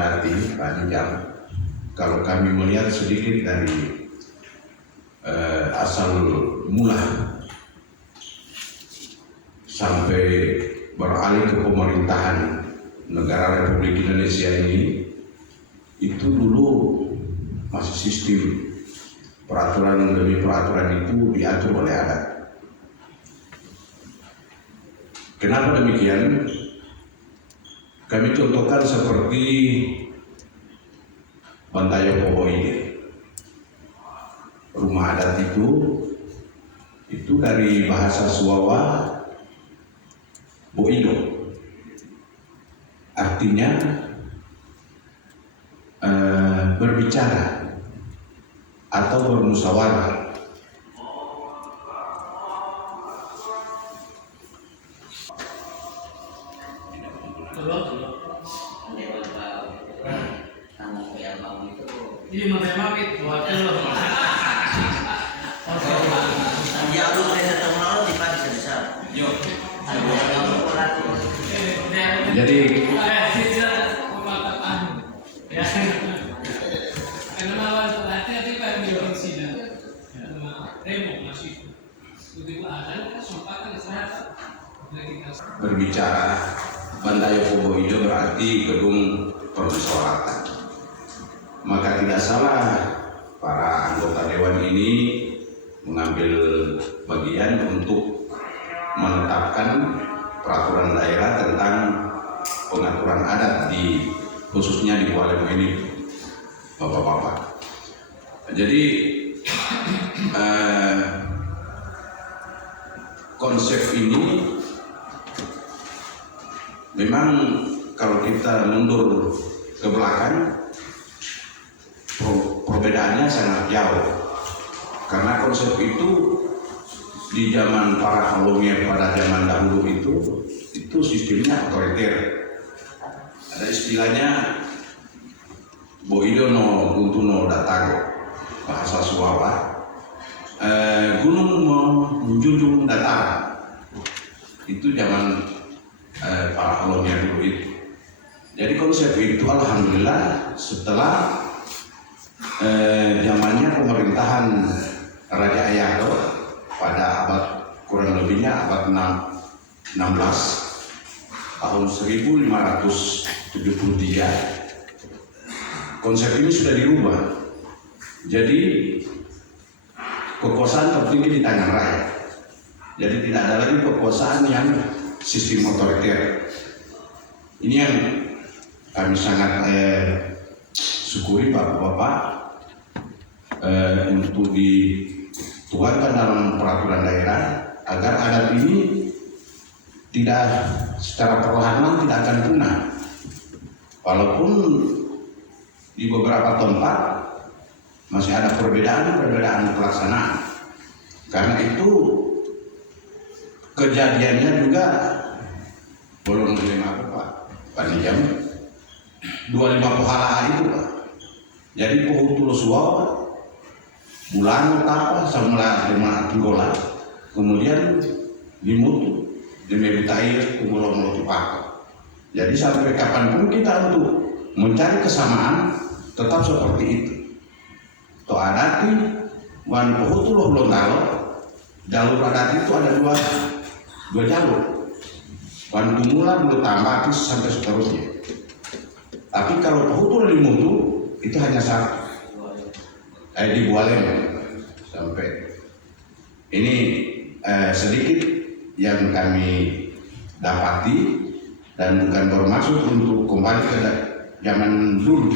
adat ini, Pak Nijam, kalau kami melihat sedikit dari asal mula sampai beralih ke pemerintahan negara Republik Indonesia ini, itu dulu masih sistem peraturan demi peraturan itu diatur oleh adat. Kenapa demikian? Kami contohkan seperti Bantayo Pohoide. Rumah adat itu dari bahasa Suwawa Boido, artinya berbicara atau bermusyawarah. Jadi berbicara Bantayo Pohoide berarti gedung permusyawaratan. Maka tidak salah para anggota dewan ini mengambil bagian untuk menetapkan peraturan daerah tentang pengaturan adat di khususnya di Kuala ini, bapak-bapak. Jadi konsep ini memang kalau kita mundur ke belakang perbedaannya sangat jauh, karena konsep itu di zaman para kolonial pada zaman dahulu itu sistemnya otoriter. Ada istilahnya Boido no Guntuno Datago, bahasa Suwawa, gunung menjunjung dataran. Itu zaman para kolonial dulu itu. Jadi konsep itu alhamdulillah setelah zamannya pemerintahan Raja Ayato pada abad kurang lebihnya abad 16 tahun 1573, konsep ini sudah dirubah. Jadi kekuasaan tertinggi di tangan rakyat. Jadi tidak ada lagi kekuasaan yang sistem otoriter. Ini yang kami sangat syukuri bapak-bapak untuk dituangkan dalam peraturan daerah agar adat ini tidak secara perlahan tidak akan punah. Walaupun di beberapa tempat masih ada perbedaan pelaksanaan. Karena itu kejadiannya juga belum terima Pak Nijam 25 pohala itu Pak. Jadi Pohutulo Suwawa bulan apa sama lima tinggola, kemudian limutu demi air kumulong Pak. Jadi sampai kapanpun kita untuk mencari kesamaan tetap seperti itu. To adati wan Pohutulo Lontalo, jalur adat itu ada dua jalur. Wan Tumula belum tambah sampai seterusnya. Tapi kalau Pohutulo Limutu itu hanya satu. Di Bualem sampai ini sedikit yang kami dapati dan bukan bermaksud untuk kembali ke zaman dulu,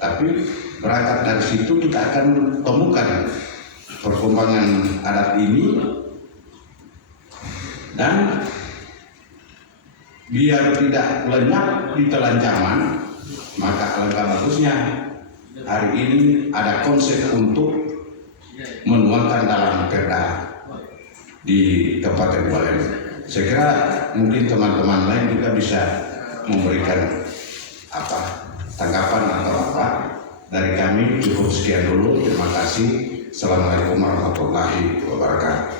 tapi berangkat dari situ kita akan temukan perkembangan adat ini, dan biar tidak lenyap di telan zaman, maka alangkah bagusnya hari ini ada konsep untuk menuangkan dalam perda di Kabupaten Bualem. Saya kira mungkin teman-teman lain juga bisa memberikan tanggapan atau apa. Dari kami cukup sekian dulu. Terima kasih. Assalamualaikum warahmatullahi wabarakatuh.